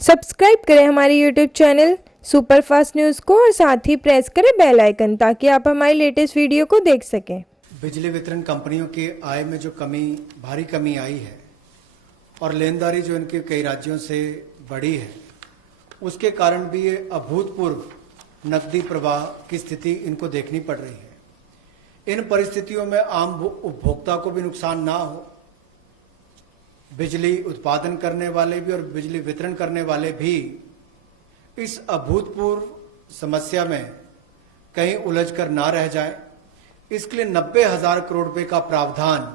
Subscribe करें हमारे YouTube channel superfast news को और साथ ही प्रेस करें बेल आइकन ताकि आप हमारी लेटेस्ट वीडियो को देख सकें। बिजली वितरण कंपनियों की आय में जो भारी कमी आई है और लेनदारी जो इनके कई राज्यों से बढ़ी है, उसके कारण भी ये अभूतपूर्व नकदी प्रवाह की स्थिति इनको देखनी पड़ रही है। इन परिस्थितियों में आम उपभोक्ता को भी नुकसान ना हो, बिजली उत्पादन करने वाले भी और बिजली वितरण करने वाले भी इस अभूतपूर्व समस्या में कहीं उलझकर ना रह जाएं, इसके लिए 90,000 करोड़ रुपए का प्रावधान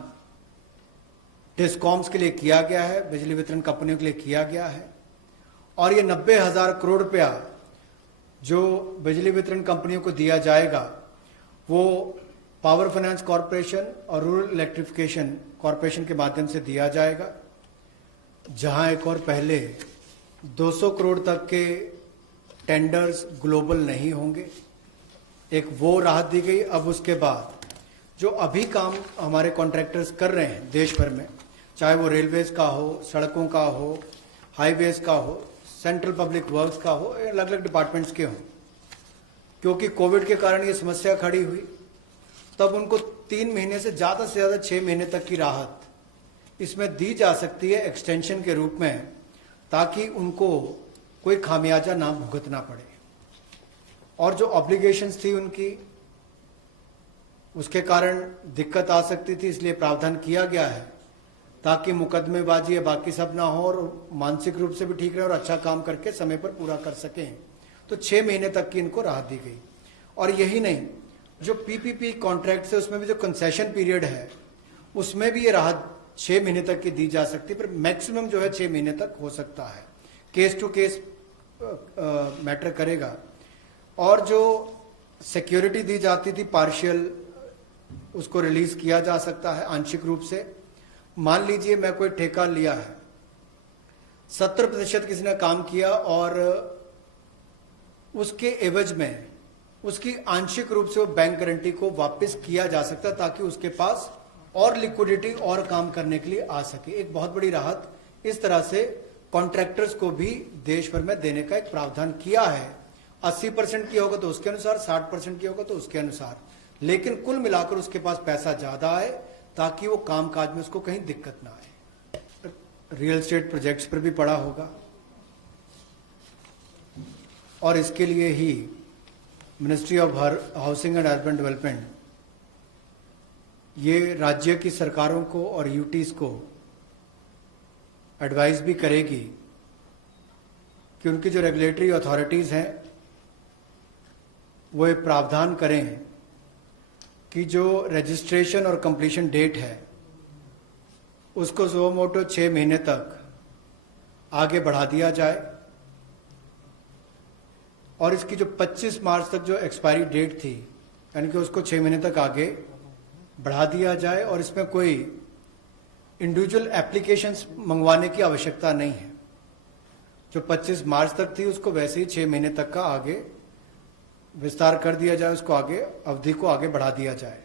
डिस्कॉम्स के लिए किया गया है, बिजली वितरण कंपनियों के लिए किया गया है। और ये 90,000 करोड़ रुपया जो बिजली वितरण कंपनियों को दिया जाएगा वो पावर फाइनेंस कॉरपोरेशन और रूरल इलेक्ट्रिफिकेशन कॉरपोरेशन के माध्यम से दिया जाएगा, जहां एक और पहले 200 करोड़ तक के टेंडर्स ग्लोबल नहीं होंगे, एक वो राहत दी गई। अब उसके बाद जो अभी काम हमारे कॉन्ट्रैक्टर्स कर रहे हैं देश भर में, चाहे वो रेलवेज का हो, सड़कों का हो, हाईवेज का हो, सेंट्रल पब्लिक वर्क्स का हो, अलग अलग डिपार्टमेंट्स के हों, क्योंकि कोविड के कारण ये समस्या खड़ी हुई, तब उनको 3 महीने से ज़्यादा 6 महीने तक की राहत इसमें दी जा सकती है एक्सटेंशन के रूप में, ताकि उनको कोई खामियाजा ना भुगतना पड़े। और जो ऑब्लिगेशंस थी उनकी, उसके कारण दिक्कत आ सकती थी, इसलिए प्रावधान किया गया है ताकि मुकदमेबाजी या बाकी सब ना हो और मानसिक रूप से भी ठीक रहे और अच्छा काम करके समय पर पूरा कर सकें। तो 6 महीने तक की इनको राहत दी गई। और यही नहीं, जो पीपीपी कॉन्ट्रैक्ट है उसमें भी जो कंसेशन पीरियड है उसमें भी ये राहत 6 महीने तक की दी जा सकती है, पर मैक्सिमम जो है 6 महीने तक हो सकता है। केस टू केस मैटर करेगा। और जो सिक्योरिटी दी जाती थी पार्शियल, उसको रिलीज किया जा सकता है आंशिक रूप से। मान लीजिए मैं कोई ठेका लिया है, 70% किसी ने काम किया और उसके एवज में उसकी आंशिक रूप से वो बैंक गारंटी को वापस किया जा सकता है, ताकि उसके पास और लिक्विडिटी और काम करने के लिए आ सके। एक बहुत बड़ी राहत इस तरह से कॉन्ट्रैक्टर्स को भी देश भर में देने का एक प्रावधान किया है। 80% की होगा तो उसके अनुसार, 60% की होगा तो उसके अनुसार, लेकिन कुल मिलाकर उसके पास पैसा ज्यादा आए ताकि वो काम काज में उसको कहीं दिक्कत ना आए। रियल एस्टेट प्रोजेक्ट्स पर भी पड़ा होगा और इसके लिए ही ministry of housing and urban development ये राज्य की सरकारों को और यूटीज को एडवाइस भी करेगी कि उनकी जो रेगुलेटरी अथॉरिटीज हैं वो एक प्रावधान करें कि जो रजिस्ट्रेशन और कंप्लीशन डेट है उसको सुओ मोटो 6 महीने तक आगे बढ़ा दिया जाए, और इसकी जो 25 मार्च तक जो एक्सपायरी डेट थी यानी कि उसको 6 महीने तक आगे बढ़ा दिया जाए। और इसमें कोई इंडिविजुअल एप्लीकेशंस मंगवाने की आवश्यकता नहीं है। जो 25 मार्च तक थी उसको वैसे ही 6 महीने तक का आगे विस्तार कर दिया जाए, उसको आगे अवधि को आगे बढ़ा दिया जाए।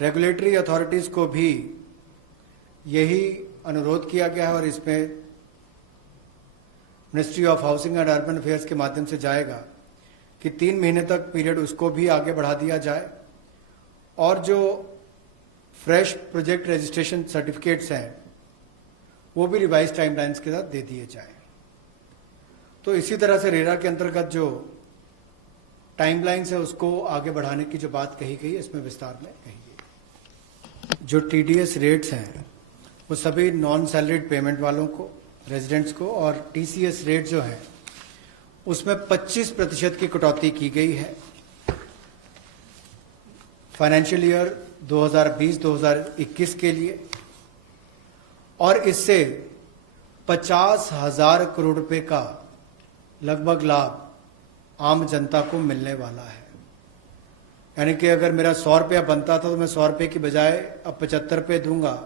रेगुलेटरी अथॉरिटीज को भी यही अनुरोध किया गया है और इसमें ministry of housing and urban affairs के माध्यम से जाएगा कि 3 महीने तक पीरियड उसको भी आगे बढ़ा दिया जाए। और जो फ्रेश प्रोजेक्ट रजिस्ट्रेशन सर्टिफिकेट्स हैं वो भी रिवाइज टाइमलाइंस के साथ दे दिए जाए। तो इसी तरह से रेरा के अंतर्गत जो टाइमलाइंस है उसको आगे बढ़ाने की जो बात कही गई है इसमें विस्तार में कही गई। जो टीडीएस रेट्स हैं वो सभी नॉन सैलरीड पेमेंट वालों को, रेजिडेंट्स को, और टीसीएस रेट जो है उसमें 25% की कटौती की गई है फाइनेंशियल ईयर 2020-2021 के लिए। और इससे 50,000 करोड़ रुपए का लगभग लाभ आम जनता को मिलने वाला है। यानी कि अगर मेरा 100 रुपया बनता था तो मैं 100 रुपये की बजाय अब 75 रुपये दूंगा,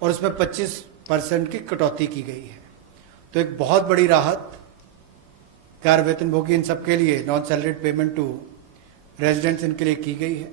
और उसमें 25% की कटौती की गई है। तो एक बहुत बड़ी राहत गैर वेतनभोगी इन सबके लिए, non salaried payment to residents, इनके लिए की गई है।